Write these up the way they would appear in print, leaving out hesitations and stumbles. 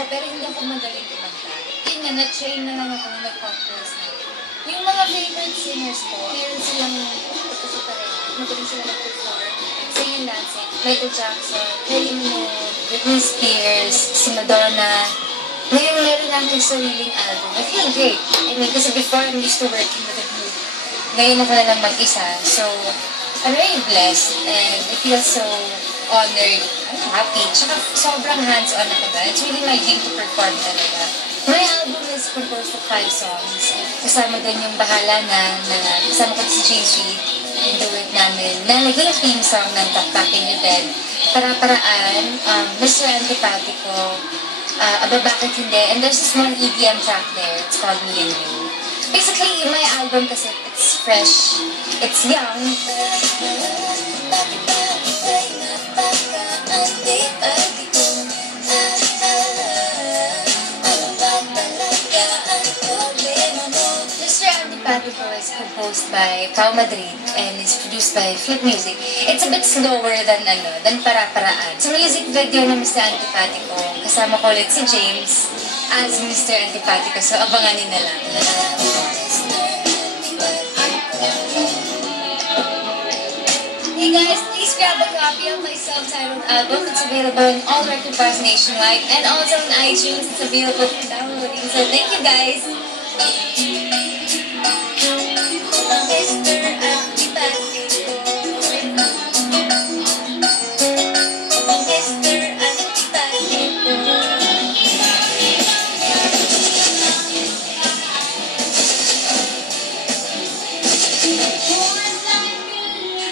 ako, pero hindi ako magaling kumanta. Yun nga, na-train na lang ako na nag-practice na. Yung mga favorite singers ko, meron silang kasi pareho. Magaling sila mag-perform, sing and dancing. Michael Jackson, Kylie Minogue, Britney Spears, si Madonna. Ngayon meron lang yung sariling album. I feel great. I mean, kasi before I'm used to working with a group. Ngayon ako na lang mag-isa. So, I'm very blessed and I feel so honored. I'm happy. Tsaka sobrang hands-on ako ba. It's really my dream to perform talaga. My album is composed of 5 songs. Kasama din yung Bahala Na kasama ko si James Reid. Yung duet namin. Na naging theme song ng Taktak in Your Bed. Para-paraan, Mr. Antipatico, Aba Bakit Hindi. And there's this one EDM track there. It's called Me and You. Basically, my album kasi it's fresh. It's young. Antipatico is composed by Pao Madrid and is produced by Flip Music. It's a bit slower than Para-Paraan. Sa music video ng Mr. Antipatico, kasama ko ulit si James as Mr. Antipatico. So, abanganin na lang. Hey guys, please grab a copy of my self-titled album. It's available in all record bars nationwide and also on iTunes. It's available for downloading. So, thank you guys!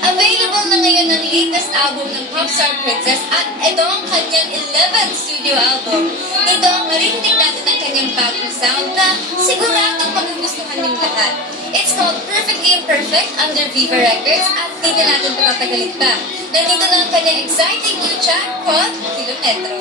Available na ngayon ang latest album ng Popstar Princess at ito ang kanyang 11th studio album. Ito ang marinig natin ng kanyang bagong sound na siguradong magugustuhan ng lahat. It's called Perfectly Imperfect under Viva Records at hindi na natin patatagalin pa. Nandito na ang kanyang exciting new track called Kilometro.